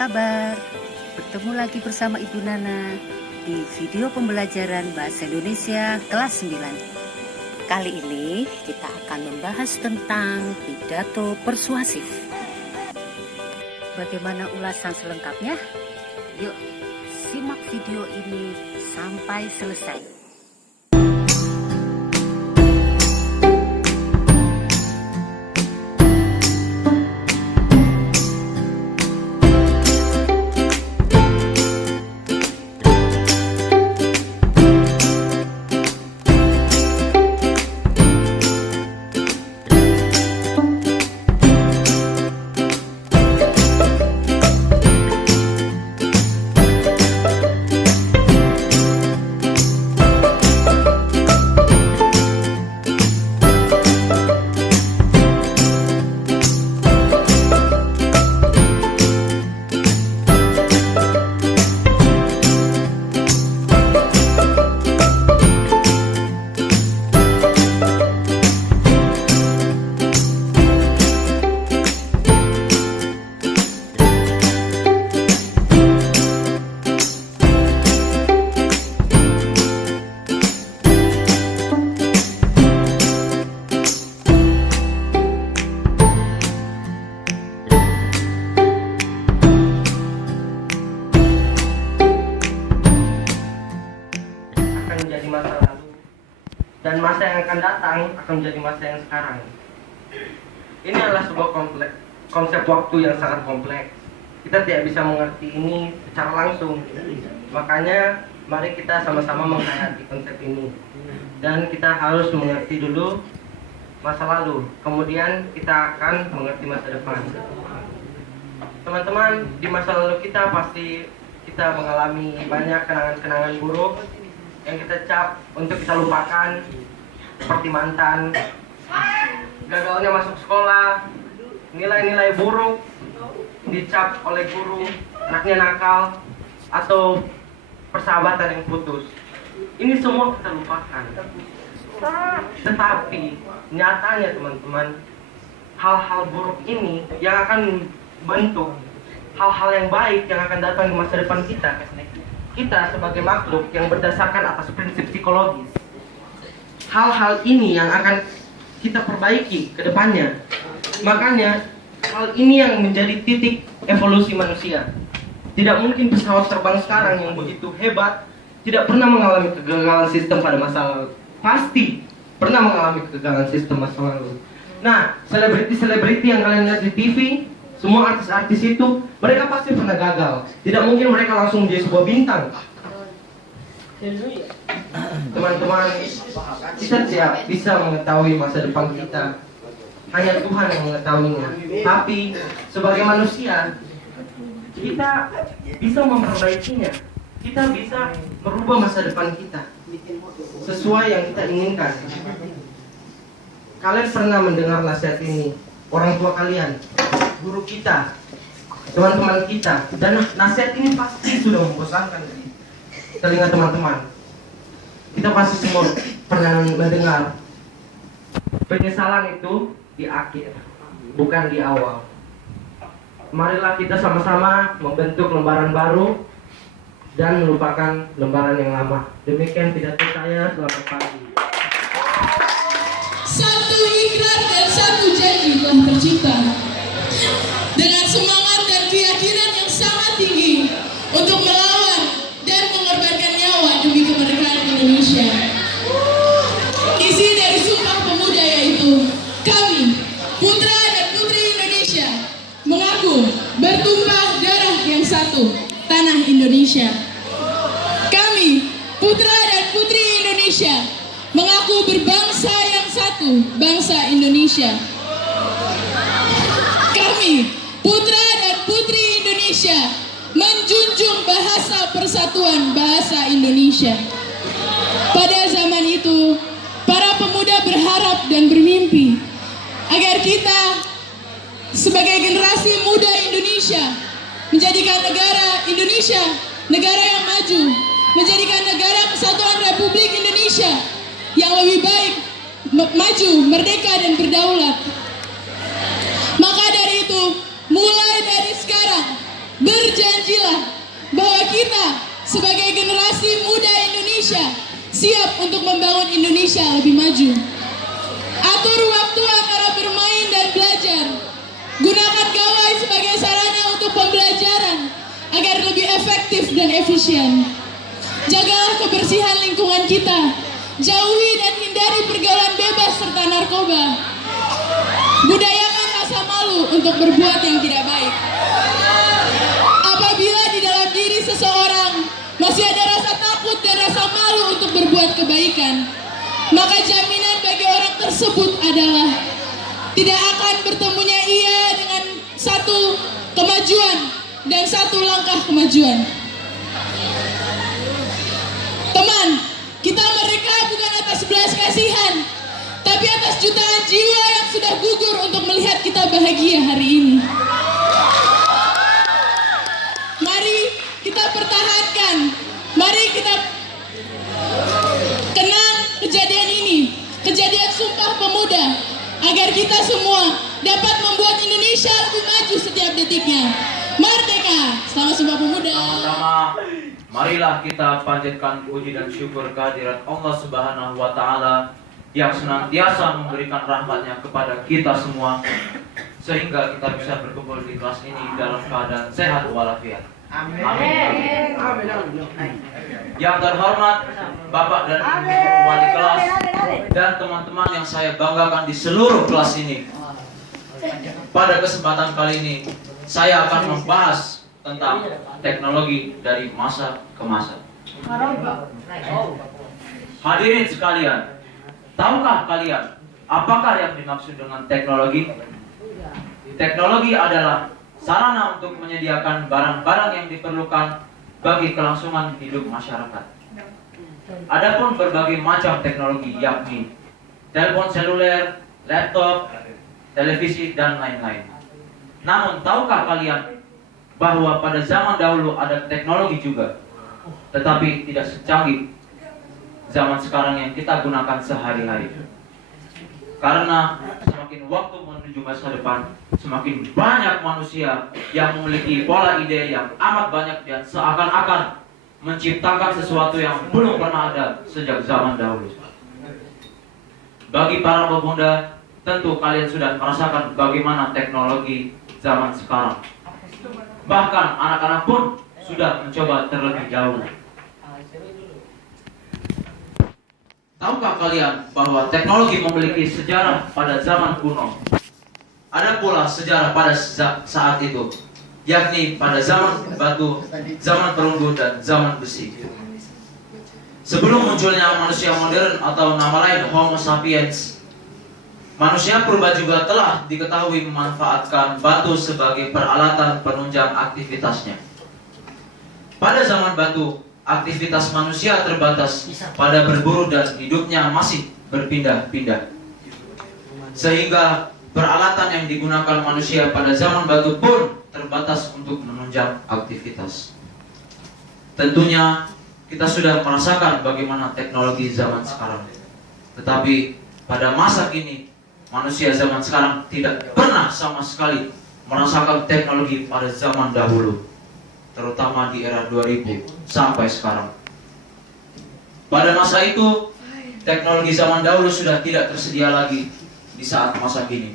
kabar? Bertemu lagi bersama Ibu Nana di video pembelajaran Bahasa Indonesia kelas 9. Kali ini kita akan membahas tentang pidato persuasif. Bagaimana ulasan selengkapnya? Yuk, simak video ini sampai selesai. Menjadi masa lalu dan masa yang akan datang akan menjadi masa yang sekarang. Ini adalah sebuah konsep waktu yang sangat kompleks. Kita tidak bisa mengerti ini secara langsung. Makanya mari kita sama-sama menghayati konsep ini. Dan kita harus mengerti dulu masa lalu, kemudian kita akan mengerti masa depan. Teman-teman, di masa lalu kita pasti kita mengalami banyak kenangan-kenangan buruk yang kita cap untuk kita lupakan, seperti mantan, gagalnya masuk sekolah, nilai-nilai buruk, dicap oleh guru, anaknya nakal, atau persahabatan yang putus. Ini semua kita lupakan. Tetapi nyatanya teman-teman, hal-hal buruk ini yang akan bentuk hal-hal yang baik yang akan datang di masa depan kita. Kita sebagai makhluk yang berdasarkan atas prinsip psikologis, hal-hal ini yang akan kita perbaiki ke depannya. Makanya hal ini yang menjadi titik evolusi manusia. Tidak mungkin pesawat terbang sekarang yang begitu hebat tidak pernah mengalami kegagalan sistem pada masa lalu. Pasti pernah mengalami kegagalan sistem masa lalu. Nah, selebriti-selebriti yang kalian lihat di TV, semua artis-artis itu, mereka pasti pernah gagal. Tidak mungkin mereka langsung menjadi sebuah bintang. Teman-teman, kita tidak bisa mengetahui masa depan kita. Hanya Tuhan yang mengetahuinya. Tapi, sebagai manusia, kita bisa memperbaikinya. Kita bisa merubah masa depan kita sesuai yang kita inginkan. Kalian pernah mendengar nasihat ini? Orang tua kalian, guru kita, teman-teman kita, dan nasihat ini pasti sudah membosankan di telinga teman-teman. Kita pasti semua pernah mendengar penyesalan itu di akhir, bukan di awal. Marilah kita sama-sama membentuk lembaran baru dan melupakan lembaran yang lama. Demikian pidato saya. Selamat pagi. Satu ikrar dan satu janji telah tercipta dengan semangat dan keyakinan yang sangat tinggi untuk melawan dan mengorbankan nyawa demi kemerdekaan Indonesia. Isi dari Sumpah Pemuda yaitu kami, putra dan putri Indonesia, mengaku bertumpah darah yang satu, tanah Indonesia. Kami, putra dan putri Indonesia, mengaku berbangsa yang satu, bangsa Indonesia. Kami, putra dan putri Indonesia, menjunjung bahasa persatuan bahasa Indonesia. Pada zaman itu, para pemuda berharap dan bermimpi agar kita sebagai generasi muda Indonesia menjadikan negara Indonesia negara yang maju, menjadikan negara kesatuan Republik Indonesia yang lebih baik, maju, merdeka dan berdaulat. Maka dari itu, mulai dari sekarang berjalan siap untuk membangun Indonesia lebih maju. Atur waktu antara bermain dan belajar. Gunakan gawai sebagai sarana untuk pembelajaran agar lebih efektif dan efisien. Jagalah kebersihan lingkungan kita. Jauhi dan hindari pergaulan bebas serta narkoba. Budayakan rasa malu untuk berbuat yang tidak baik. Apabila di dalam diri seseorang masih ada rasa takut dan rasa malu untuk berbuat kebaikan, maka jaminan bagi orang tersebut adalah tidak akan bertemunya ia dengan satu kemajuan dan satu langkah kemajuan. Teman, kita merdeka bukan atas belas kasihan, tapi atas jutaan jiwa yang sudah gugur untuk melihat kita bahagia hari ini. Mari kita pertahankan, mari kita kenang kejadian ini, kejadian Sumpah Pemuda, agar kita semua dapat membuat Indonesia lebih maju setiap detiknya. Merdeka! Selamat Sumpah Pemuda. Pertama, marilah kita panjatkan puji dan syukur kehadirat Allah Subhanahu wa Ta'ala yang senantiasa memberikan rahmatnya kepada kita semua, sehingga kita bisa berkumpul di kelas ini dalam keadaan sehat walafiat. Amin. Yang terhormat Bapak dan Ibu wali kelas dan teman-teman yang saya banggakan di seluruh kelas ini. Pada kesempatan kali ini saya akan membahas tentang teknologi dari masa ke masa. Hadirin sekalian, tahukah kalian apakah yang dimaksud dengan teknologi? Teknologi adalah sarana untuk menyediakan barang-barang yang diperlukan bagi kelangsungan hidup masyarakat. Adapun berbagai macam teknologi yakni telepon seluler, laptop, televisi, dan lain-lain. Namun tahukah kalian bahwa pada zaman dahulu ada teknologi juga, tetapi tidak secanggih zaman sekarang yang kita gunakan sehari-hari. Karena semakin waktu menuju masa depan, semakin banyak manusia yang memiliki pola ide yang amat banyak dan seakan-akan menciptakan sesuatu yang belum pernah ada sejak zaman dahulu. Bagi para pemuda, tentu kalian sudah merasakan bagaimana teknologi zaman sekarang. Bahkan anak-anak pun sudah mencoba terlebih dahulu. Tahukah kalian bahwa teknologi memiliki sejarah pada zaman kuno? Ada pula sejarah pada saat itu, yakni pada zaman batu, zaman perunggu, dan zaman besi. Sebelum munculnya manusia modern atau nama lain Homo sapiens, manusia purba juga telah diketahui memanfaatkan batu sebagai peralatan penunjang aktivitasnya. Pada zaman batu, aktivitas manusia terbatas pada berburu dan hidupnya masih berpindah-pindah. Sehingga peralatan yang digunakan manusia pada zaman batu pun terbatas untuk menunjang aktivitas. Tentunya kita sudah merasakan bagaimana teknologi zaman sekarang. Tetapi pada masa kini, manusia zaman sekarang tidak pernah sama sekali merasakan teknologi pada zaman dahulu, terutama di era 2000 sampai sekarang. Pada masa itu, teknologi zaman dahulu sudah tidak tersedia lagi di saat masa kini,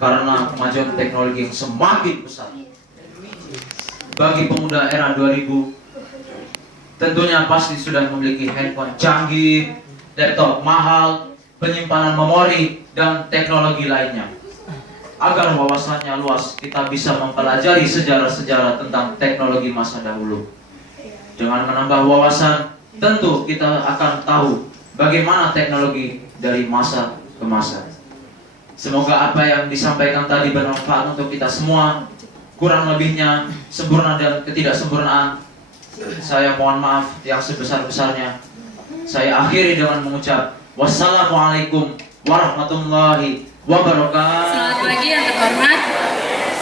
karena kemajuan teknologi yang semakin besar. Bagi pemuda era 2000, tentunya pasti sudah memiliki handphone canggih, laptop mahal, penyimpanan memori, dan teknologi lainnya. Agar wawasannya luas, kita bisa mempelajari sejarah-sejarah tentang teknologi masa dahulu. Dengan menambah wawasan, tentu kita akan tahu bagaimana teknologi dari masa ke masa. Semoga apa yang disampaikan tadi bermanfaat untuk kita semua. Kurang lebihnya, sempurna dan ketidaksempurnaan, saya mohon maaf yang sebesar-besarnya. Saya akhiri dengan mengucap wassalamualaikum warahmatullahi wabarakatuh. Selamat pagi yang terhormat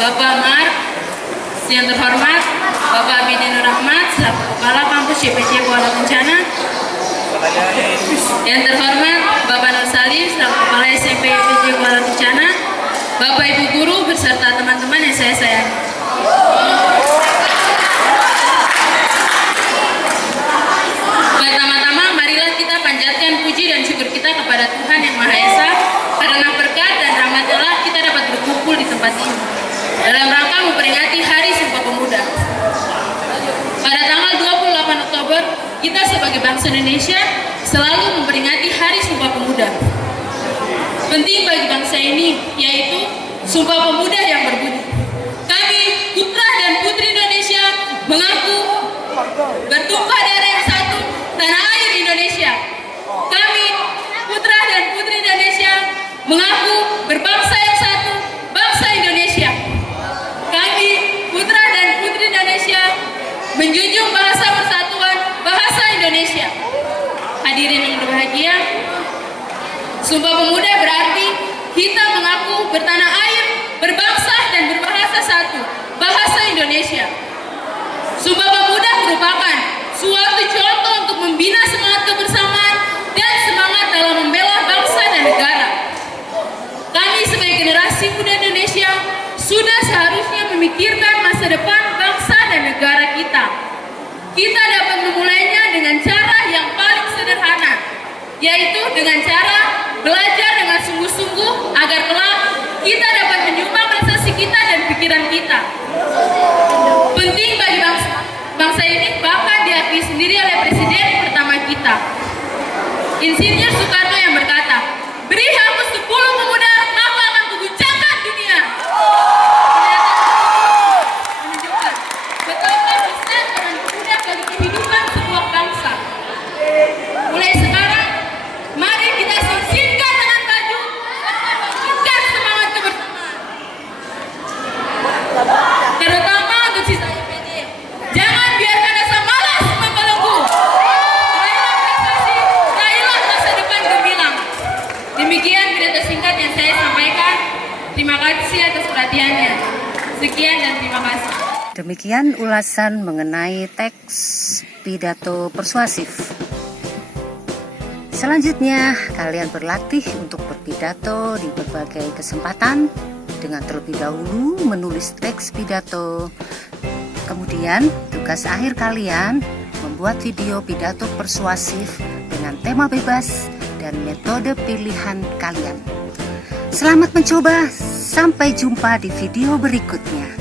Bapak Mark, yang terhormat Bapak Abidin Rahmat selaku Kepala Kampus YPC Kuala Kencana, yang terhormat Bapak Nur Salim selaku Kepala SMP YPC Kuala Kencana, Bapak Ibu Guru beserta teman-teman yang saya sayangi. Pertama-tama marilah kita panjatkan sebagai bangsa Indonesia selalu memperingati Hari Sumpah Pemuda. Penting bagi bangsa ini, yaitu Sumpah Pemuda yang berbunyi, kami, putra dan putri Indonesia, mengaku bertumpah darah yang satu, tanah air Indonesia. Kami, putra dan putri Indonesia, mengaku berbangsa yang satu, bangsa Indonesia. Kami, putra dan putri Indonesia, menjunjung bahasa persatuan, bahasa Indonesia. Hadirin yang berbahagia, Sumpah Pemuda berarti kita mengaku bertanah air, berbangsa dan berbahasa satu, bahasa Indonesia. Sumpah Pemuda merupakan suatu contoh untuk membina semangat kebersamaan dan semangat dalam membela bangsa dan negara. Kami sebagai generasi muda Indonesia sudah seharusnya memikirkan masa depan bangsa dan negara kita. Kita dapat memulainya dengan cara yang paling sederhana, yaitu dengan cara belajar dengan sungguh-sungguh agar kelak kita dapat menyumbang prestasi kita dan pikiran kita. Penting bagi bangsa ini bahkan diakui sendiri oleh Presiden pertama kita, Insinyur Soekarno, yang berkata, beri aku 10 pemuda, maka akan kuguncangkan dunia. Menunjukkan betapa besar peran pemuda bagi kehidupan sebuah bangsa. Mulai sekarang, mari kita singkirkan dengan baju serta bangkitkan semangat kebersamaan. Terutama untuk siswa IPD, jangan biarkan rasa malas membelenggu. Raihlah prestasi, raihlah masa depan gemilang. Demikian pidato singkat yang saya sampaikan. Terima kasih atas perhatiannya. Sekian dan terima kasih. Demikian ulasan mengenai teks pidato persuasif. Selanjutnya, kalian berlatih untuk berpidato di berbagai kesempatan dengan terlebih dahulu menulis teks pidato. Kemudian, tugas akhir kalian membuat video pidato persuasif dengan tema bebas dan metode pilihan kalian. Selamat mencoba, sampai jumpa di video berikutnya.